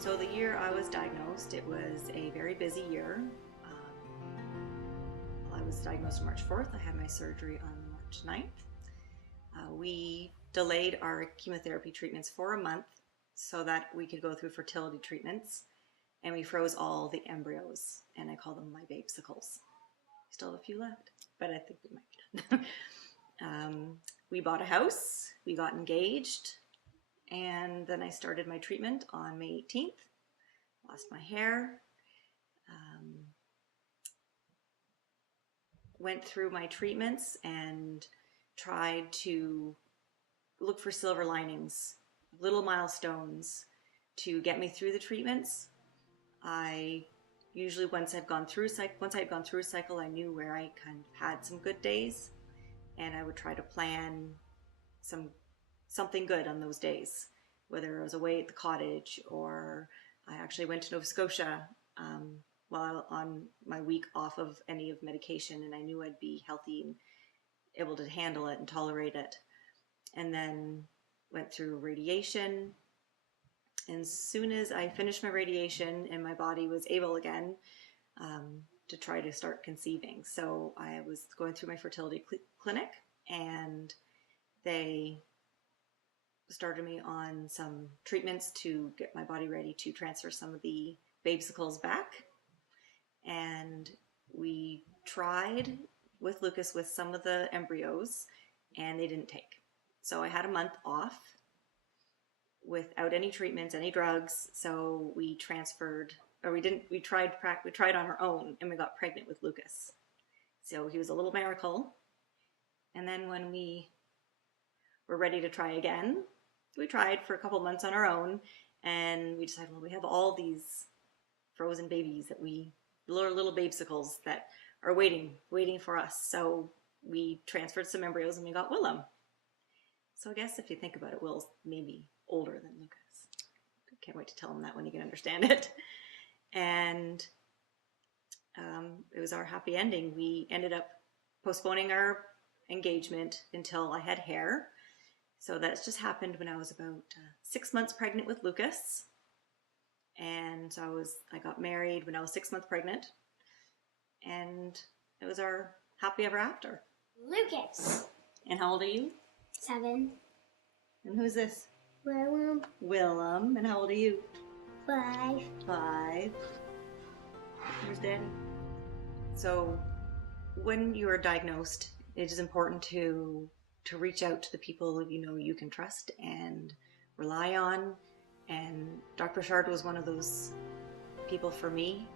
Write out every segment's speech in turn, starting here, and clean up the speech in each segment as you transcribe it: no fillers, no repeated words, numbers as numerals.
So the year I was diagnosed, it was a very busy year. I was diagnosed on March 4th. I had my surgery on March 9th. We delayed our chemotherapy treatments for a month so that we could go through fertility treatments, and we froze all the embryos, and I call them my babesicles. We still have a few left, but I think we might be done. We bought a house, we got engaged, and then I started my treatment on May 18th. Lost my hair. Went through my treatments and tried to look for silver linings, little milestones to get me through the treatments. I usually, once I had gone through a cycle, I knew where I kind of had some good days, and I would try to plan something good on those days, whether I was away at the cottage or I actually went to Nova Scotia while on my week off of any of medication, and I knew I'd be healthy and able to handle it and tolerate it. And then went through radiation. And as soon as I finished my radiation and my body was able again to try to start conceiving. So I was going through my fertility clinic, and they started me on some treatments to get my body ready to transfer some of the babesicles back. And we tried with Lucas with some of the embryos, and they didn't take. So I had a month off without any treatments, any drugs. So we transferred, or we tried on our own, and we got pregnant with Lucas. So he was a little miracle. And then when we were ready to try again, we tried for a couple months on our own, and we decided, well, we have all these frozen babies little babesicles that are waiting for us. So we transferred some embryos and we got Willem. So I guess if you think about it, Will's maybe older than Lucas. Can't wait to tell him that when he can understand it. And it was our happy ending. We ended up postponing our engagement until I had hair. So that's just happened when I was about 6 months pregnant with Lucas. And so I got married when I was 6 months pregnant. And it was our happy ever after. Lucas. And how old are you? 7. And who's this? Willem. Willem. And how old are you? 5. 5. Where's Daddy? So when you are diagnosed, it is important to reach out to the people you can trust and rely on. And Dr. Richard was one of those people for me,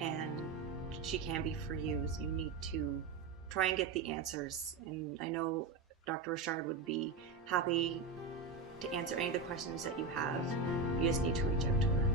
and she can be for you. So you need to try and get the answers. And I know Dr. Richard would be happy to answer any of the questions that you have. You just need to reach out to her.